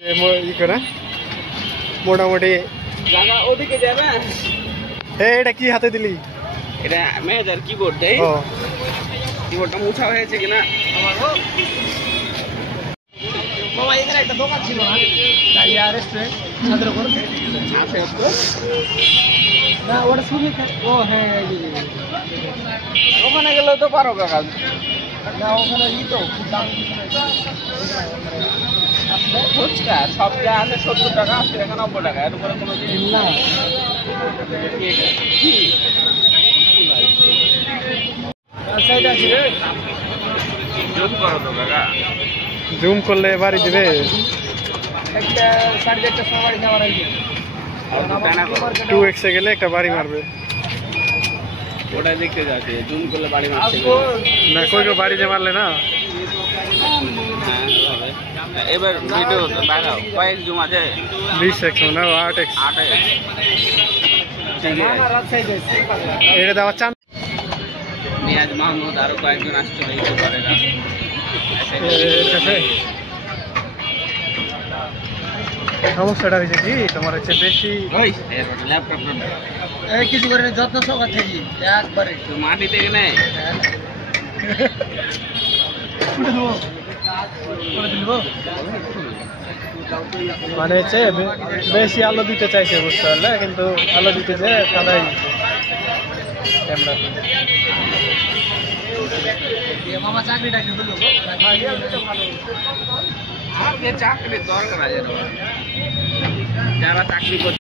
ই করে মোটামুটি জায়গা ওদিকে যাবে। এটা কি হাতে দিলি? এটা মেয়েদের কিবোর্ড দেই। ও কিবোর্ডটা মুছা হয়েছে কিনা বাবা এখানে একটা দোকান ছিল না ডাইয়া রেস্টুরেন্ট ছাদের উপর আছে তো। না ওটা শুনি ও হ্যাঁ ওখানে গেলে তো পারো কাকা। না ওখানে ই তো দাম ফুচকা সব যা আছে 70 টাকা 80 টাকা 90 টাকা এর উপরে কোনো জিনিস না কি সাইড আছে রে জুম করো তো কাকা। জুম করলে বাড়ি দিবে। একটা 4.5টা সময় নেওয়ার আগে টু এক্সে গেলে একটা বাড়ি মারবে। ওটা দেখতে যাচ্ছে জুম করলে বাড়ি মারছে না কই বাড়ি যে মারলে না। হ্যাঁ হবে। এবার ভিডিও বাড়াও কয়েক জুম আছে 20 এক্স না 8 এক্স 8 ঠিক আছে। রাত সাইড আছে এটা দেওয়া চান। নিয়াজ মাহমুদ আরো কয়েকজন আসছে এই করে না সমস্যাটা হয়েছে কি তোমার হচ্ছে বেশি ওই ল্যাপটপ এই কিছু করে যত্ন সহকারে থাকি একবারে তো মাটি থেকে নেই মানে হচ্ছে বেশি আলো দিতে চাইছে বুঝতে পারলে কিন্তু আলো দিতে যে কাদাই ক্যামেরা মামা চাকরি টাকরি হলো চাকরির দরকার আছে যারা চাকরি করছে